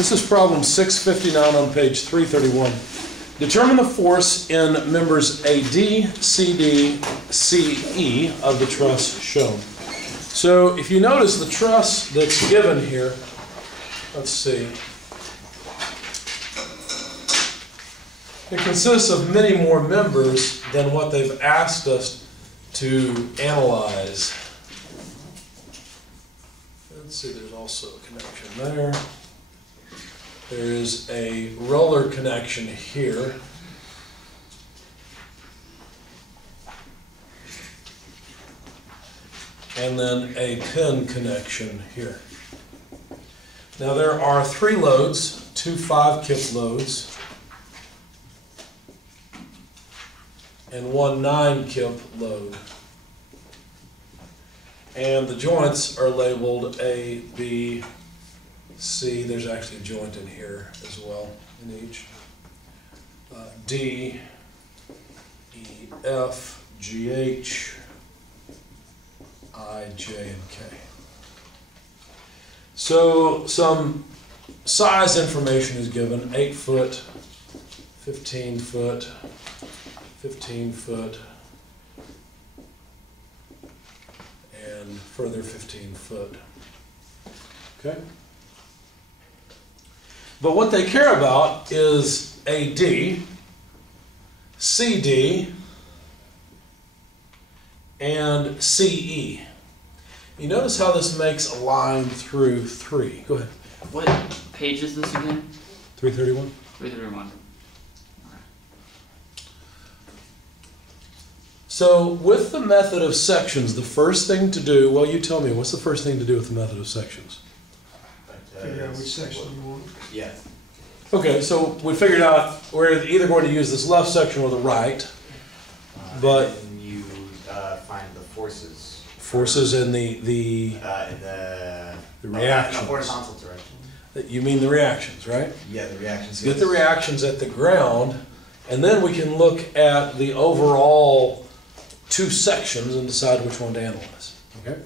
This is problem 659 on page 331. Determine the force in members AD, CD, CE of the truss shown. So if you notice the truss that's given here, let's see, it consists of many more members than what they've asked us to analyze. Let's see, there's also a connection there. There is a roller connection here. And then a pin connection here. Now there are 3 loads, 2 5-kip loads, and 1 9-kip load. And the joints are labeled A, B, C. There's actually a joint in here as well in each. D, E, F, G, H, I, J, and K. So some size information is given: 8 foot, 15 foot, 15 foot, and further 15 foot. Okay? But what they care about is AD, CD, and CE. You notice how this makes a line through 3. Go ahead. What page is this again? 331. 331. So with the method of sections, the first thing to do, well, you tell me, what's the first thing to do with the method of sections? Figure out which section you want. Yeah. Okay, so we figured out we're either going to use this left section or the right, but And you find the forces. forces in the In the reactions. In the horizontal direction. You mean the reactions, right? Yeah, the reactions. Get the reactions at the ground, and then we can look at the overall 2 sections and decide which one to analyze. Okay?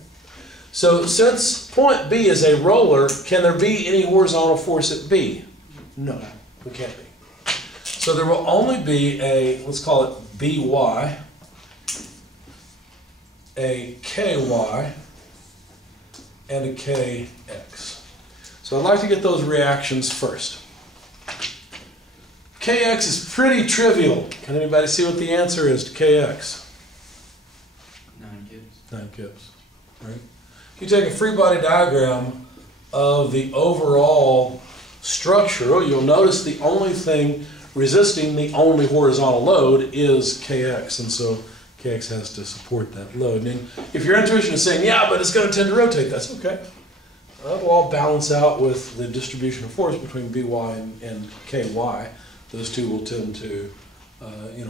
So since point B is a roller, can there be any horizontal force at B? No, we can't be. So there will only be a, let's call it BY, a KY, and a KX. So I'd like to get those reactions first. KX is pretty trivial. Can anybody see what the answer is to KX? 9 kips. 9 kips, right? If you take a free body diagram of the overall structure, you'll notice the only thing resisting the only horizontal load is KX, and so KX has to support that load. And if your intuition is saying, yeah, but it's going to tend to rotate, that's okay. That will all balance out with the distribution of force between BY and KY. Those two will tend to,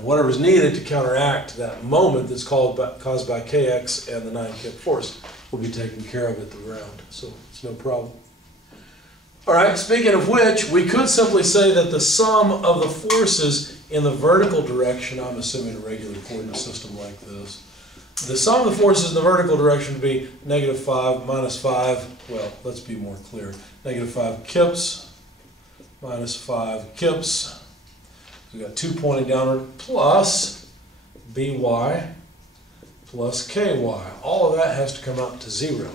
whatever's needed to counteract that moment that's caused by KX and the 9-kip force will be taken care of at the ground. So it's no problem. All right, speaking of which, we could simply say that the sum of the forces in the vertical direction, I'm assuming a regular coordinate system like this, the sum of the forces in the vertical direction would be -5 minus 5, well, let's be more clear, -5 kips minus 5 kips. We've got 2 pointing downward, plus BY plus KY. All of that has to come out to 0.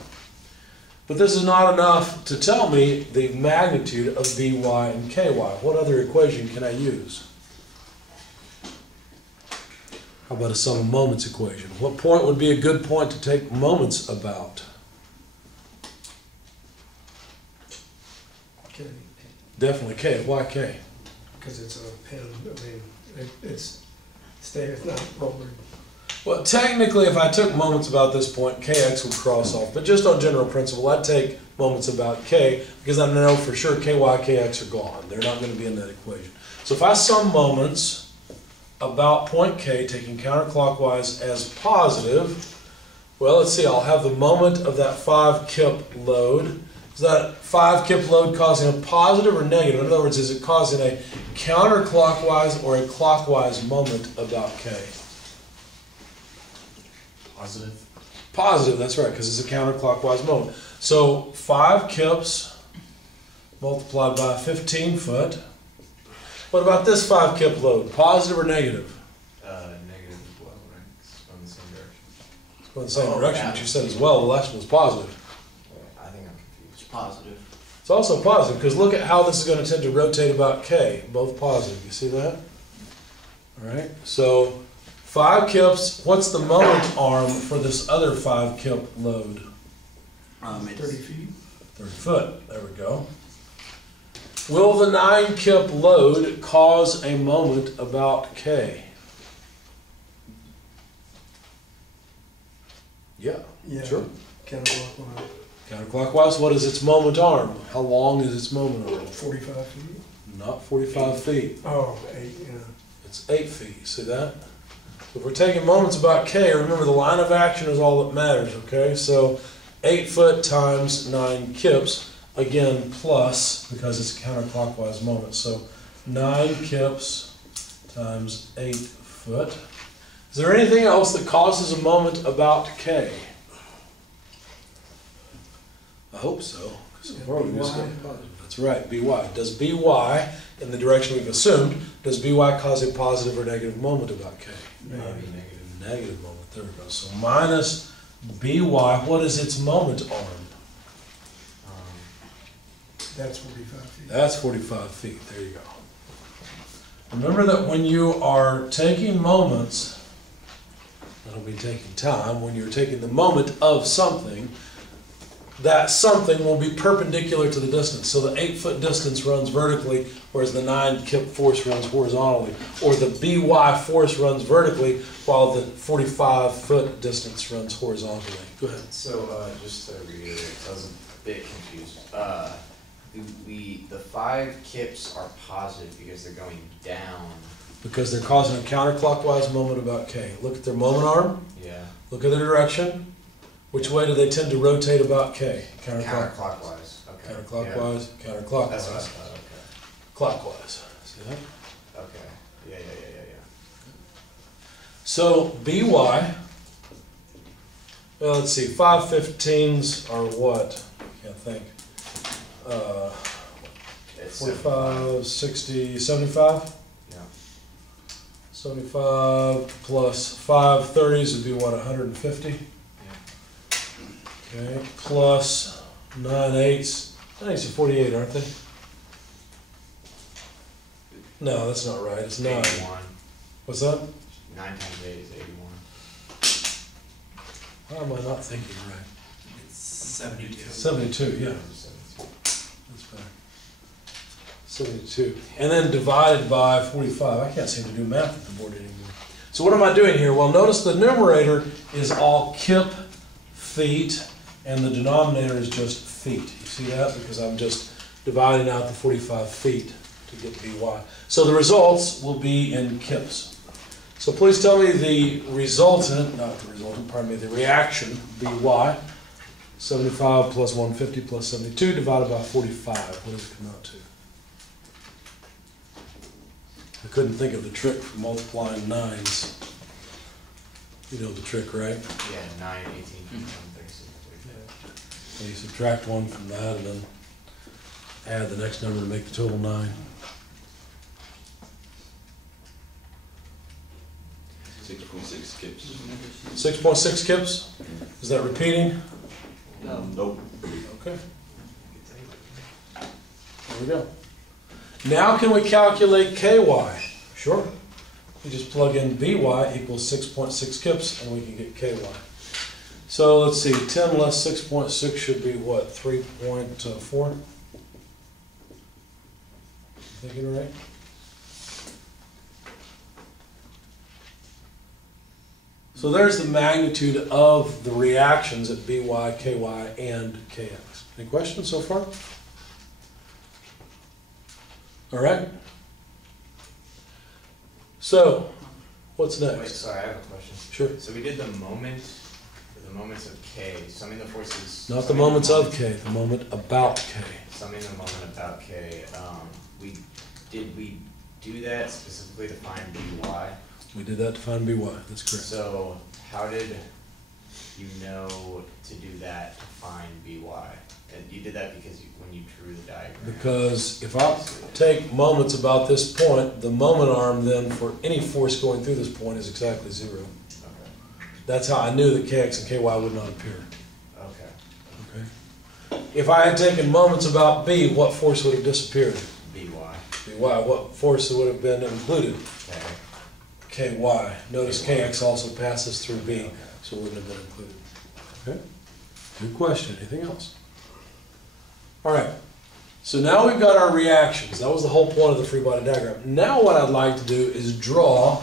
But this is not enough to tell me the magnitude of BY and KY. What other equation can I use? How about a sum of moments equation? What point would be a good point to take moments about? K. Definitely K. Why K? Because it's a pin. I mean, it's not rolling. Well, technically, if I took moments about this point, KX would cross off. But just on general principle, I'd take moments about K because I know for sure KY, KX are gone. They're not going to be in that equation. So if I sum moments about point K, taking counterclockwise as positive, well, let's see, I'll have the moment of that 5-kip load. Is that 5-kip load causing a positive or negative? In other words, is it causing a counterclockwise or a clockwise moment about K? Positive. Positive, that's right, because it's a counterclockwise moment. So 5 kips multiplied by 15 foot. What about this 5 kip load? Positive or negative? Negative as well, right? It's going the same direction. It's going the same Oh, direction, yeah. but you said as well, the last one was positive. I think I'm It's confused. positive. It's also positive, because look at how this is going to tend to rotate about K, both positive. You see that? All right, so 5 kips, what's the moment arm for this other 5 kip load? It's 30 feet. 30 foot, there we go. Will the 9 kip load cause a moment about K? Yeah, Yeah. sure. Counterclockwise, Counterclockwise, what is its moment arm? How long is its moment arm? 45 feet. Not 45 feet. Oh, 8, yeah. It's 8 feet, see that? If we're taking moments about K, remember the line of action is all that matters, okay? So 8 foot times 9 kips, again plus, because it's a counterclockwise moment. So 9 kips times 8 foot. Is there anything else that causes a moment about K? I hope so. 'Cause so far we've just got positive. That's right, BY. Does BY, in the direction we've assumed, does BY cause a positive or negative moment about K? Maybe negative. Negative moment, there we go. So minus BY, what is its moment arm? That's 45 feet. That's 45 feet, there you go. Remember that when you are taking moments, that'll be taking time, when you're taking the moment of something, that something will be perpendicular to the distance. So the 8 foot distance runs vertically, whereas the 9 kip force runs horizontally. Or the BY force runs vertically, while the 45 foot distance runs horizontally. Go ahead. So, just to reiterate, I was a bit confused. The 5 kips are positive because they're going down. Because they're causing a counterclockwise moment about K. Look at their moment arm, Yeah. look at the direction. Which way do they tend to rotate about K? Counterclockwise, okay. Counterclockwise, Yeah. That's what I counterclockwise, thought, clockwise. See that? okay. Yeah. So BY, well, let's see, 5/15s are what? I can't think. It's 45, 60, 75? Yeah. 75 plus 5/30s would be what, 150? Okay, plus 9/8s. 9/8s are 48, aren't they? No, that's not right. It's 9. 81. What's that? 9 times 8 is 81. How am I not thinking right? It's 72. 72, yeah. That's better. 72. And then divided by 45. I can't seem to do math at the board anymore. So what am I doing here? Well, notice the numerator is all kip feet, and the denominator is just feet. You see that? Because I'm just dividing out the 45 feet to get BY. So the results will be in kips. So please tell me the resultant, not the resultant, pardon me, the reaction, BY, 75 plus 150 plus 72 divided by 45. What does it come out to? I couldn't think of the trick for multiplying nines. You know the trick, right? Yeah, 9, 18, 21, 36, 45. So you subtract one from that and then add the next number to make the total 9. 6.6 kips. 6.6 kips? Is that repeating? No. Nope. Okay. There we go. Now can we calculate KY? Sure. We just plug in BY equals 6.6 kips and we can get KY. So let's see, 10 less 6.6 should be what, 3.4? Thinking right? So there's the magnitude of the reactions at BY, KY, and KX. Any questions so far? All right. So, what's Wait, next? sorry, I have a question. Sure. So we did the moments of K, summing the forces. Not the moments of K, the moment about K. Summing the moment about K. Did we do that specifically to find BY? We did that to find BY, that's correct. So how did you know to do that to find BY? And you did that because when you drew the diagram. Because if I take moments about this point, the moment arm then for any force going through this point is exactly 0. Okay. That's how I knew that Kx and Ky would not appear. Okay. Okay. If I had taken moments about B, what force would have disappeared? BY. By. What force would have been included? Okay. Ky. Notice Ky. Kx also passes through B, Okay. so it wouldn't have been included. Okay? Good question. Anything else? All right. So now we've got our reactions. That was the whole point of the free body diagram. Now what I'd like to do is draw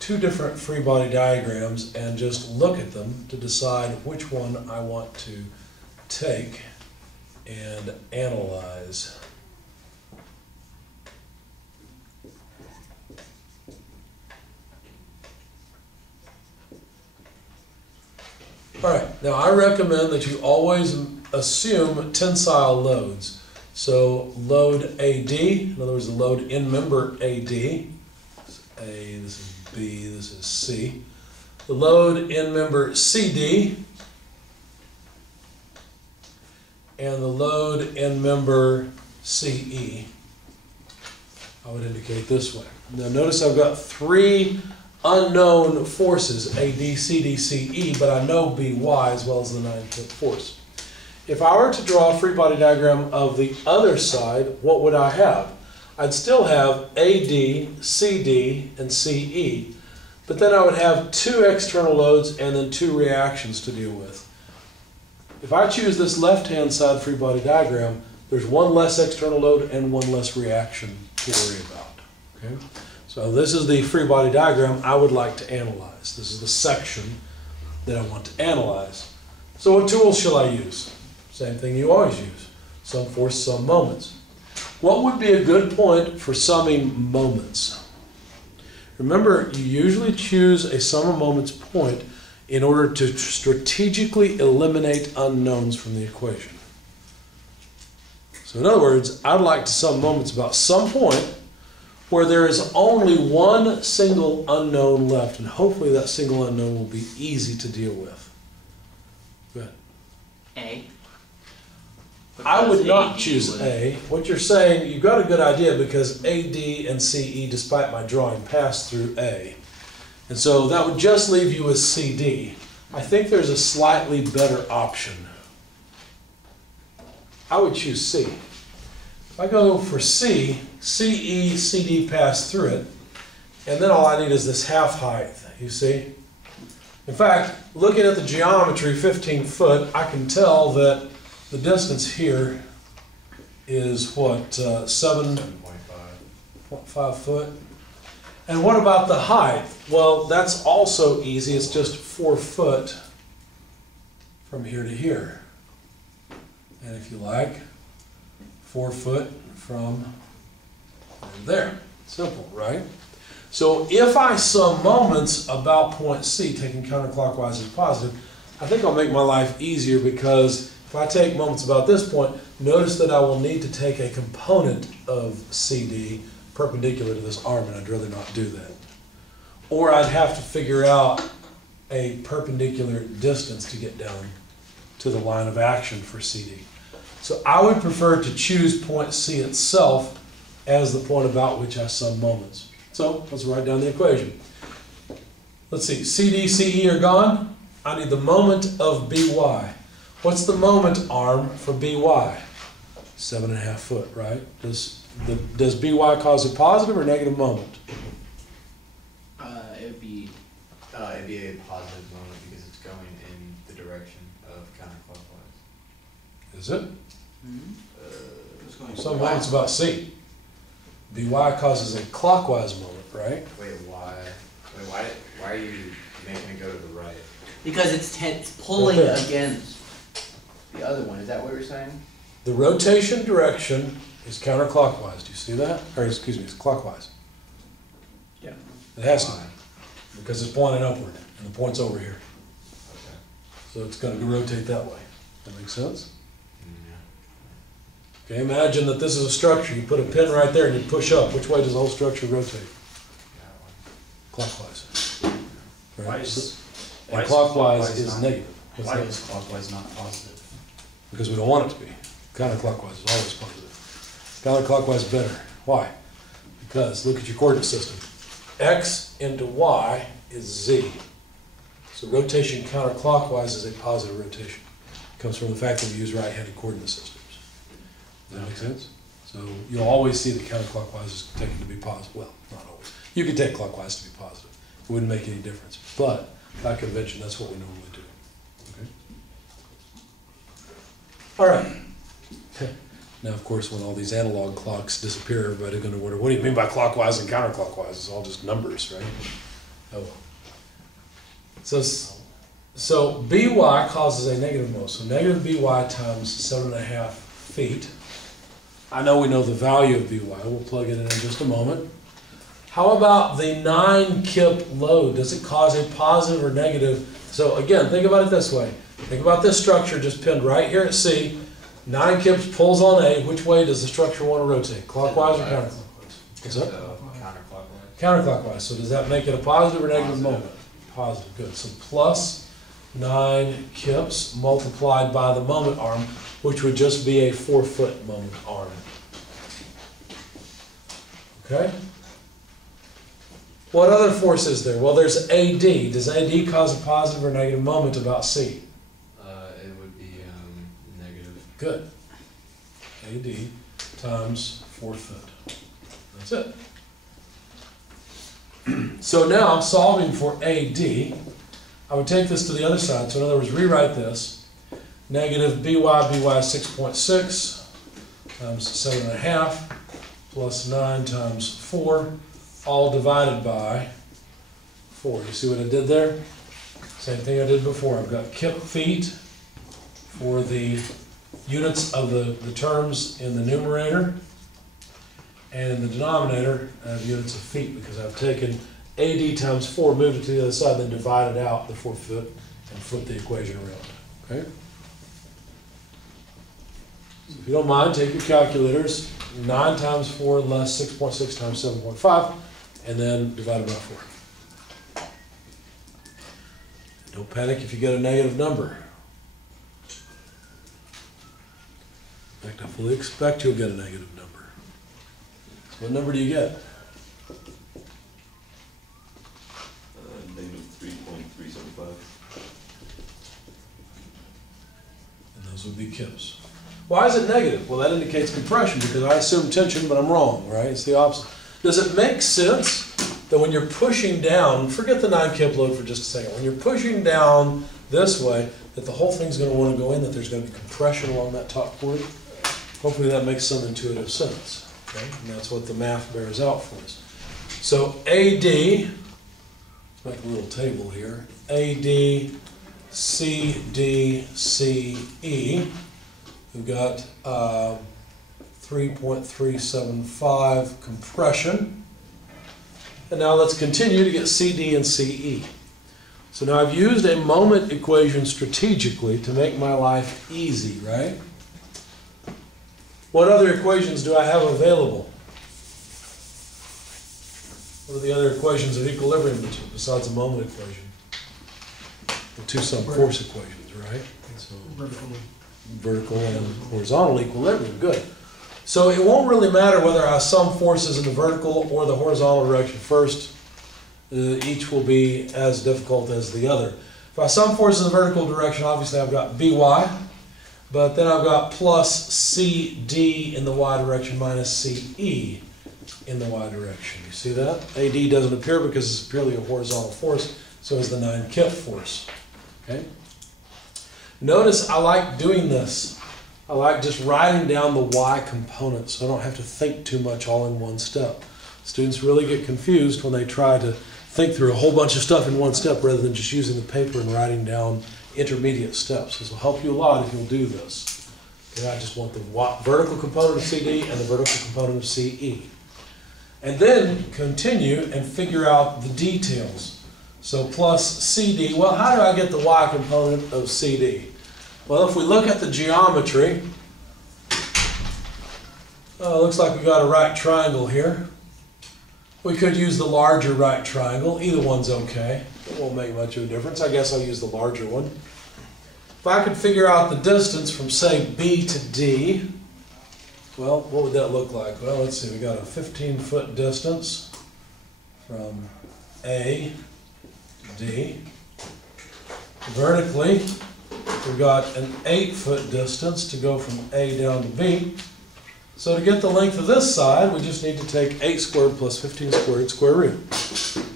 2 different free body diagrams and just look at them to decide which one I want to take and analyze. All right, now I recommend that you always assume tensile loads. So load AD, in other words, the load in member AD, this is A, this is B, this is C. The load in member CD, and the load in member CE, I would indicate this way. Now notice I've got 3 unknown forces, AD, CD, CE, but I know BY as well as the 9-foot force. If I were to draw a free body diagram of the other side, what would I have? I'd still have AD, CD, and CE, but then I would have 2 external loads and then 2 reactions to deal with. If I choose this left-hand side free body diagram, there's 1 less external load and 1 less reaction to worry about. Okay? So this is the free body diagram I would like to analyze. This is the section that I want to analyze. So what tools shall I use? Same thing you always use. Sum force, sum moments. What would be a good point for summing moments? Remember, you usually choose a sum of moments point in order to strategically eliminate unknowns from the equation. So in other words, I'd like to sum moments about some point where there is only 1 single unknown left, and hopefully that single unknown will be easy to deal with. Good. A. I would not AD choose would- A. What you're saying, you've got a good idea because AD and CE, despite my drawing, pass through A. And so that would just leave you with CD. I think there's a slightly better option. I would choose C. If I go for C, CE, CD pass through it, and then all I need is this half height, you see? In fact, looking at the geometry, 15 foot, I can tell that the distance here is what, 7.5 foot? And what about the height? Well, that's also easy. It's just 4 foot from here to here. And if you like, 4 foot from there. Simple, right? So if I sum moments about point C, taking counterclockwise as positive, I think I'll make my life easier because if I take moments about this point, notice that I will need to take a component of CD perpendicular to this arm, and I'd rather not do that. Or I'd have to figure out a perpendicular distance to get down to the line of action for CD. So I would prefer to choose point C itself as the point about which I sum moments. So let's write down the equation. Let's see, CD, CE are gone. I need the moment of BY. What's the moment arm for BY? 7.5 foot, right? Does BY cause a positive or negative moment? It would be. It'd be a positive moment because it's going in the direction of counterclockwise. Is it? It's going Some moments about C. BY causes a clockwise moment, right? Wait, why are you making it go to the right? Because it's pulling Right there. against the other one. Is that what you're saying? The rotation direction is counterclockwise. Do you see that? Or excuse me, it's clockwise. Yeah. It has to Why? be, because it's pointing upward, and the point's over here. Okay. So it's going to rotate that way. That makes sense? Yeah. Okay, imagine that this is a structure. You put a pin right there and you push up. Which way does the whole structure rotate? Clockwise. Right? Why is And clockwise is not- negative. What's Why that? is clockwise not positive? because we don't want it to be. Counterclockwise is always positive. Counterclockwise better. Why? Because look at your coordinate system. X into Y is Z. So rotation counterclockwise is a positive rotation. It comes from the fact that we use right-handed coordinate systems. Does that make sense? So you'll always see that counterclockwise is taken to be positive. Well, not always. You can take clockwise to be positive. It wouldn't make any difference. But by convention, that's what we normally do. Okay? All right. Now, of course, when all these analog clocks disappear, everybody's going to wonder, what do you mean by clockwise and counterclockwise? It's all just numbers, right? Oh, well. So By causes a negative motion. So negative By times 7.5 feet. I know we know the value of By. We'll plug it in just a moment. How about the 9 kip load? Does it cause a positive or negative? So again, think about it this way. Think about this structure just pinned right here at C. 9 kips pulls on A. Which way does the structure want to rotate? Clockwise or counterclockwise? What's that? Counterclockwise. Counterclockwise. So does that make it a positive or negative moment? Positive. Good. So plus 9 kips multiplied by the moment arm, which would just be a 4-foot moment arm. Okay? What other force is there? Well, there's AD. Does AD cause a positive or negative moment about C? It would be negative. Good. AD times 4 foot. That's it. So now, solving for AD, I would take this to the other side. So in other words, rewrite this. Negative By is 6.6 times 7.5 plus 9 times 4, all divided by 4. You see what I did there? Same thing I did before. I've got kip feet for the units of the terms in the numerator, and in the denominator I have units of feet because I've taken AD times 4, moved it to the other side, then divided out the 4 foot and flipped the equation around. Okay? So if you don't mind, take your calculators. 9 times 4 less 6.6 times 7.5, and then divide it by 4. Don't panic if you get a negative number. In fact, I fully expect you'll get a negative number. So what number do you get? Negative 3.375. And those would be kips. Why is it negative? Well, that indicates compression because I assume tension, but I'm wrong, right? It's the opposite. Does it make sense that when you're pushing down, forget the 9 kip load for just a second, when you're pushing down this way, that the whole thing's going to want to go in, that there's going to be compression along that top cord? Hopefully that makes some intuitive sense, okay? And that's what the math bears out for us. So AD, let's make a little table here, AD, CD, CE, we've got 3.375 compression. And now let's continue to get CD and CE. So now I've used a moment equation strategically to make my life easy, right? What other equations do I have available? What are the other equations of equilibrium besides the moment equation? The two-sum force equations, right? So vertical and horizontal equilibrium, good. So it won't really matter whether I sum forces in the vertical or the horizontal direction first. Each will be as difficult as the other. If I sum forces in the vertical direction, obviously I've got By, but then I've got plus CD in the Y direction minus CE in the Y direction. You see that? AD doesn't appear because it's purely a horizontal force, so is the 9 kip force. Okay? Notice I like doing this. I like just writing down the Y components so I don't have to think too much all in one step. Students really get confused when they try to think through a whole bunch of stuff in one step rather than just using the paper and writing down intermediate steps. This will help you a lot if you'll do this. Okay, I just want the vertical component of CD and the vertical component of CE. And then continue and figure out the details. So plus CD, well, how do I get the Y component of CD? Well, if we look at the geometry, looks like we got a right triangle here. We could use the larger right triangle. Either one's okay. It won't make much of a difference. I guess I'll use the larger one. if I could figure out the distance from, say, B to D, well, what would that look like? Well, let's see, we got a 15-foot distance from A to D. Vertically, we've got an 8-foot distance to go from A down to B. So to get the length of this side, we just need to take 8 squared plus 15 squared square root.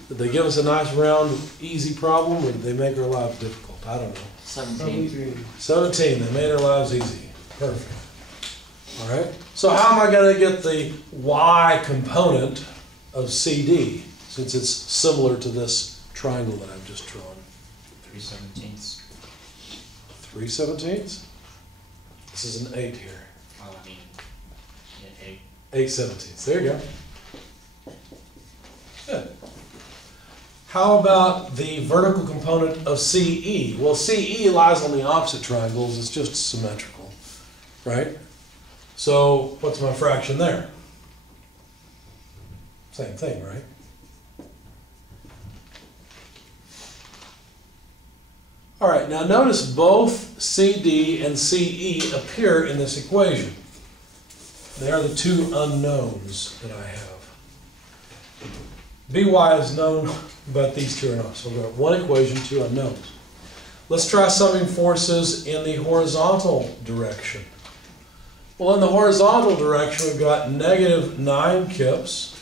Did they give us a nice round, easy problem, or did they make our lives difficult? I don't know. 17. 17, they made our lives easy. Perfect. All right, so how am I going to get the y component of CD, since it's similar to this triangle that I've just drawn? 3/17. 3/17? This is an 8 here. Well, I mean, yeah, 8/17. There you go. Good. How about the vertical component of CE? Well, CE lies on the opposite triangles. It's just symmetrical, right? So what's my fraction there? Same thing, right? All right, now notice both CD and CE appear in this equation. They are the two unknowns that I have. BY is known, but these two are not. So we've got one equation, two unknowns. Let's try summing forces in the horizontal direction. Well, in the horizontal direction, we've got negative 9 kips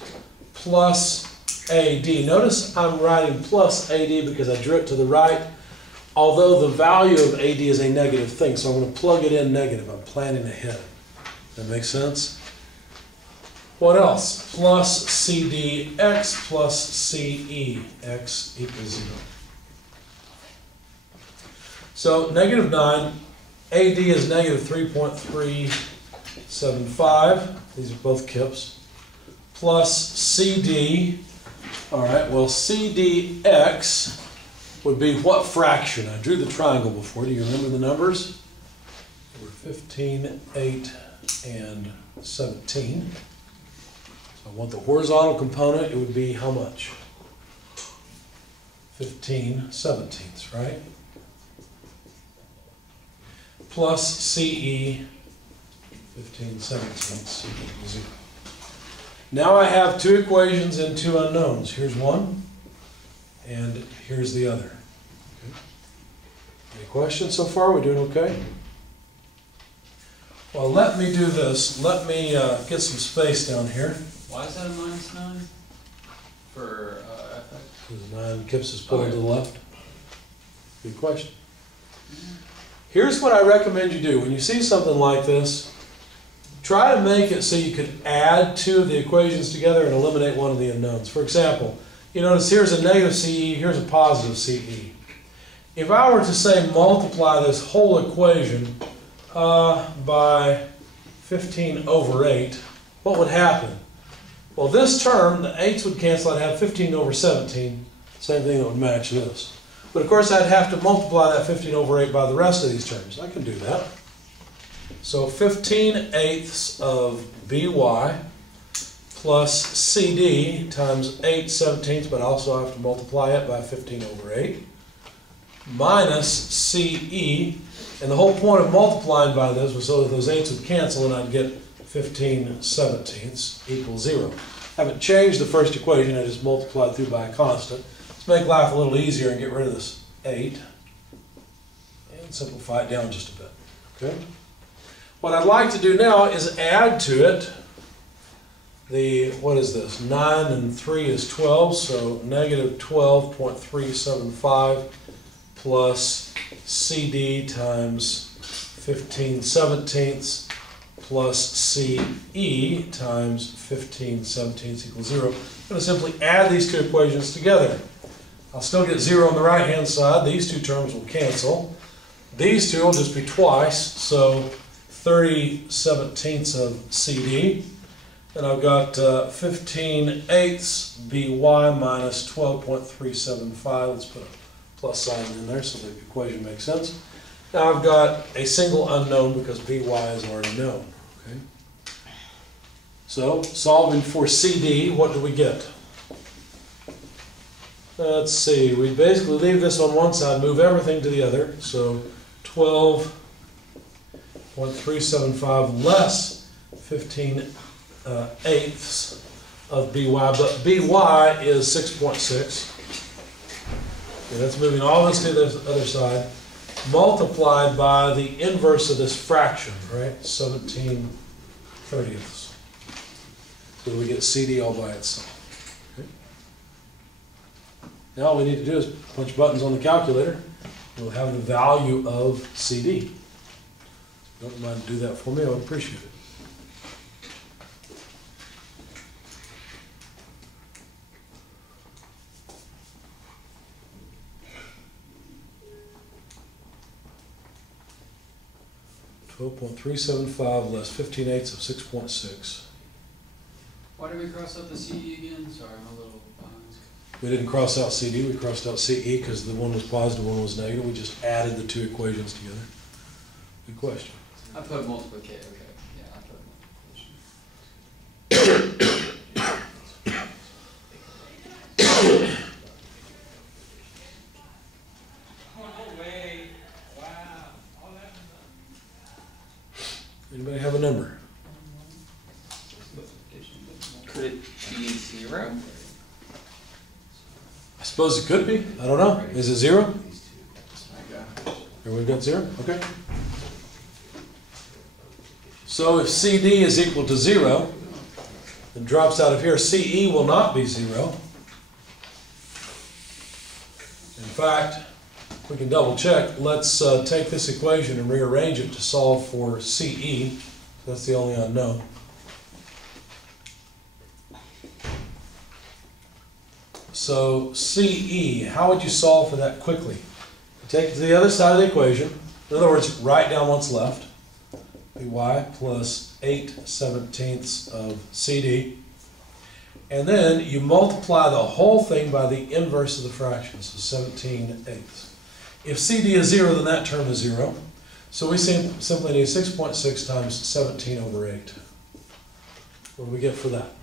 plus AD. Notice I'm writing plus AD because I drew it to the right, although the value of AD is a negative thing, so I'm going to plug it in negative. I'm planning ahead. That makes sense? What else? Plus CDX plus CE. X equals 0. So negative 9, AD is negative 3.375. These are both kips. Plus CD. All right, well, CDX would be what fraction? I drew the triangle before. Do you remember the numbers? They were 15, 8, and 17. So I want the horizontal component. It would be how much? 15 17ths, right? Plus CE, 15 17ths equals 0. Now I have two equations and two unknowns. Here's one, and here's the other. Okay. Any questions so far? We doing okay? Well, let me do this. Let me get some space down here. Why is that a -9 for FX? Because 9 kips is pulling to the left. Good question. Here's what I recommend you do. When you see something like this, try to make it so you could add two of the equations together and eliminate one of the unknowns. For example, you notice here's a negative CE, here's a positive CE. If I were to say multiply this whole equation by 15 over 8, what would happen? Well, this term, the 8's would cancel. I'd have 15 over 17, same thing that would match this. But of course, I'd have to multiply that 15 over 8 by the rest of these terms. I can do that. So 15/8 of BY plus CD times 8/17, but I also have to multiply it by 15 over 8, minus CE. And the whole point of multiplying by this was so that those 8's would cancel and I'd get 15/17 equals 0. I haven't changed the first equation, I just multiplied through by a constant. Let's make life a little easier and get rid of this 8 and simplify it down just a bit. Okay? What I'd like to do now is add to it the, what is this? 9 and 3 is 12, so negative 12.375 plus CD times 15/17 plus CE times 15/17 equals 0. I'm going to simply add these two equations together. I'll still get 0 on the right-hand side. These two terms will cancel. These two will just be twice, so 30/17 of CD. And I've got 15/8 BY minus 12.375. Let's put a plus sign in there so the equation makes sense. Now I've got a single unknown because BY is already known. Okay. So solving for CD, what do we get? Let's see, we basically leave this on one side, move everything to the other. So 12.375 less 15 eighths of BY, but BY is 6.6. Okay, that's moving all this to the other side, multiplied by the inverse of this fraction, right? 17/30ths. So we get CD all by itself. Okay. Now all we need to do is punch buttons on the calculator. We'll have the value of CD. If you don't mind to do that for me, I would appreciate it. $12.375 less 15/8 of 6.6. Why did we cross out the CD again? Sorry, I'm a little behind. We didn't cross out CD, we crossed out CE because the one was positive, one was negative. We just added the two equations together. Good question. I put multiplication, okay, yeah, I put multiplication. Anybody have a number? Could it be 0? I suppose it could be. I don't know. Is it 0? These two. Everyone got 0? Okay. So if CD is equal to 0, it drops out of here. CE will not be 0. In fact, we can double check. Let's take this equation and rearrange it to solve for CE. That's the only unknown. So CE, how would you solve for that quickly? Take it to the other side of the equation. In other words, write down what's left. BY plus 8/17 of CD. And then you multiply the whole thing by the inverse of the fraction, so 17/8. If CD is 0, then that term is 0. So we simply need 6.6 times 17/8. What do we get for that?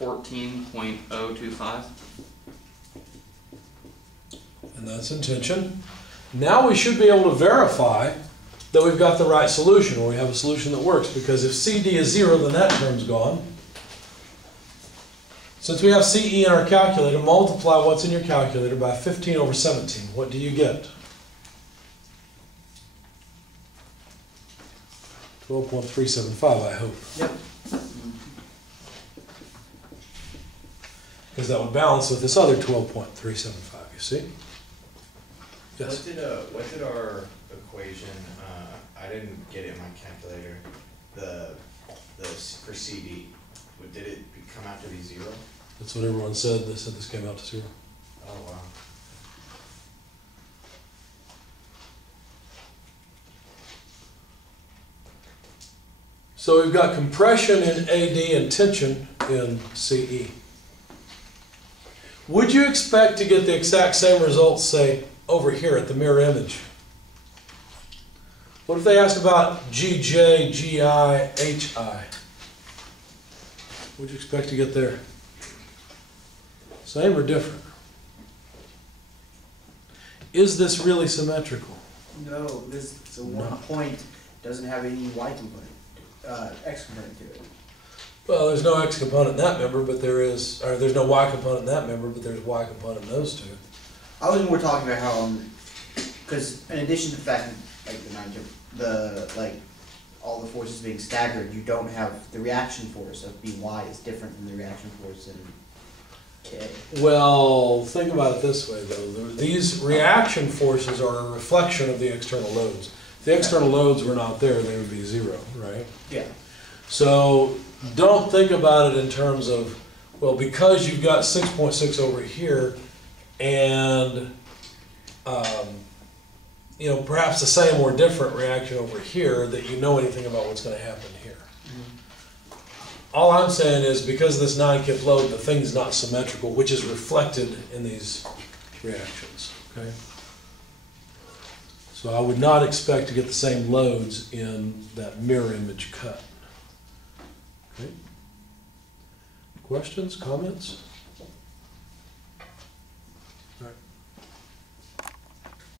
$14.025. And that's intention. Now we should be able to verify that we've got the right solution, or we have a solution that works, because if CD is 0, then that term's gone. Since we have CE in our calculator, multiply what's in your calculator by 15/17. What do you get? 12.375, I hope. Yep. Because that would balance with this other 12.375, you see? Yes? What did our equation, I didn't get it in my calculator, for CD, did it come out to be 0? That's what everyone said. They said this came out to 0. Oh, wow. So we've got compression in AD and tension in CE. Would you expect to get the exact same results, say, over here at the mirror image? What if they asked about GJ, GI, HI? What would you expect to get there? Same or different? Is this really symmetrical? No, this, so No. one point doesn't have any Y component, X component to it. Well, there's no X component in that member, but there is, or there's no Y component in that member, but there's Y component in those two. I was more talking about how, because in addition to the fact that, like, all the forces being staggered, you don't have the reaction force of By is different than the reaction force in K. Well, think about it this way, though. These reaction forces are a reflection of the external loads. If the external loads were not there, they would be 0, right? Yeah. So don't think about it in terms of, well, because you've got 6.6 over here and, you know, perhaps the same or different reaction over here, that you know anything about what's going to happen here. all I'm saying is because of this 9-kip load, the thing's not symmetrical, which is reflected in these reactions, okay? So I would not expect to get the same loads in that mirror image cut. Okay? Questions, comments?